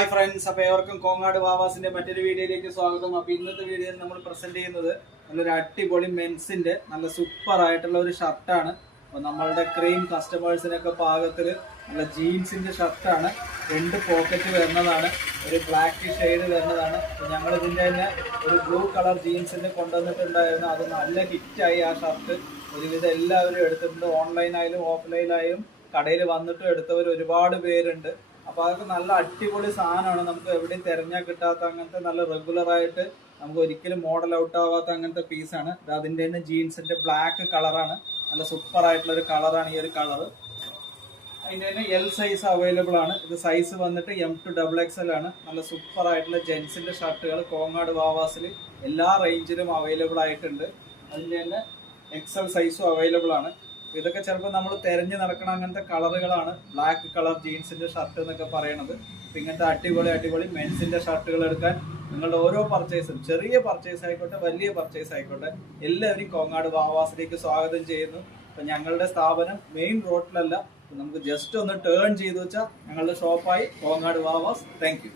Hi friends, അപ്പോൾ ഏവർക്കും കോങ്ങാട് വാവാസിന്റെ മറ്റൊരു വീഡിയോയിലേക്ക് സ്വാഗതം. അപ്പോൾ ഇന്നത്തെ വീഡിയോയിൽ നമ്മൾ പ്രസന്റ് ചെയ്യുന്നത് നല്ലൊരു അടിപൊളി മെൻസിന്റെ നല്ല സൂപ്പർ ആയിട്ടുള്ള ഒരു ഷർട്ടാണ്. അപ്പോൾ നമ്മളുടെ ക്രീം കസ്റ്റമേഴ്സിനൊക്കെ പാകത്തിൽ നല്ല ജീൻസിന്റെ ഷർട്ടാണ്. 2 പോക്കറ്റ് വരുന്നതാണ്, ഒരു ബ്ലാക്ക് ഷെയ്ഡ് വരുന്നതാണ്. ഞങ്ങൾ ഇതിന്റെ തന്നെ ഒരു ബ്ലൂ കളർ ജീൻസിന്റെ കൊണ്ടുവന്നിട്ടുണ്ടായിരുന്നു. അത് നല്ല ഹിറ്റായി ആ ഷർട്ട്. ഒരുവിധം എല്ലാവരും എടുത്തിട്ടുണ്ട്, ഓൺലൈനായാലും ഓഫ്ലൈനായാലും കടയിൽ വന്നിട്ടും എടുത്തവർ ഒരുപാട് പേരുണ്ട്. അപ്പോൾ അതൊക്കെ നല്ല അടിപൊളി സാധനമാണ്. നമുക്ക് എവിടെയും തിരഞ്ഞാൽ കിട്ടാത്ത അങ്ങനത്തെ നല്ല റെഗുലറായിട്ട് നമുക്ക് ഒരിക്കലും മോഡൽ ഔട്ട് ആവാത്ത അങ്ങനത്തെ പീസാണ്. ഇത് അതിൻ്റെ തന്നെ ജീൻസിന്റെ ബ്ലാക്ക് കളറാണ്. നല്ല സൂപ്പർ ആയിട്ടുള്ള ഒരു കളറാണ് ഈ ഒരു കളറ്. അതിൻ്റെ തന്നെ എൽ സൈസ് അവൈലബിൾ ആണ്. ഇത് സൈസ് വന്നിട്ട് M to XXL ആണ്. നല്ല സൂപ്പർ ആയിട്ടുള്ള ജെൻസിന്റെ ഷർട്ടുകൾ കോങ്ങാട് വാവാസിൽ എല്ലാ റേഞ്ചിലും അവൈലബിൾ ആയിട്ടുണ്ട്. അതിൻ്റെ തന്നെ XL സൈസും അവൈലബിൾ ആണ്. ഇതൊക്കെ ചിലപ്പോൾ നമ്മൾ തിരഞ്ഞു നടക്കണം അങ്ങനത്തെ കളറുകളാണ് ബ്ലാക്ക് കളർ ജീൻസിന്റെ ഷർട്ട് എന്നൊക്കെ പറയണത്. അപ്പം ഇങ്ങനത്തെ അടിപൊളി മെൻസിന്റെ ഷർട്ടുകൾ എടുക്കാൻ നിങ്ങളുടെ ഓരോ പർച്ചേസും, ചെറിയ പർച്ചേസ് ആയിക്കോട്ടെ വലിയ പർച്ചേസ് ആയിക്കോട്ടെ, എല്ലാവരും കോങ്ങാട് വാവാസിലേക്ക് സ്വാഗതം ചെയ്യുന്നു. അപ്പം ഞങ്ങളുടെ സ്ഥാപനം മെയിൻ റോഡിലല്ല, നമുക്ക് ജസ്റ്റ് ഒന്ന് ടേൺ ചെയ്തു വെച്ചാൽ ഞങ്ങളുടെ ഷോപ്പായി കോങ്ങാട് വാവാസ്. Thank U.